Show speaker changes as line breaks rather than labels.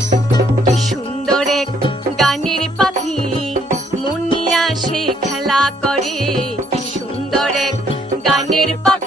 কি সুন্দর এক গানের পাখি মুনিয়া সে খেলা করে। সুন্দর এক গানের পাখি।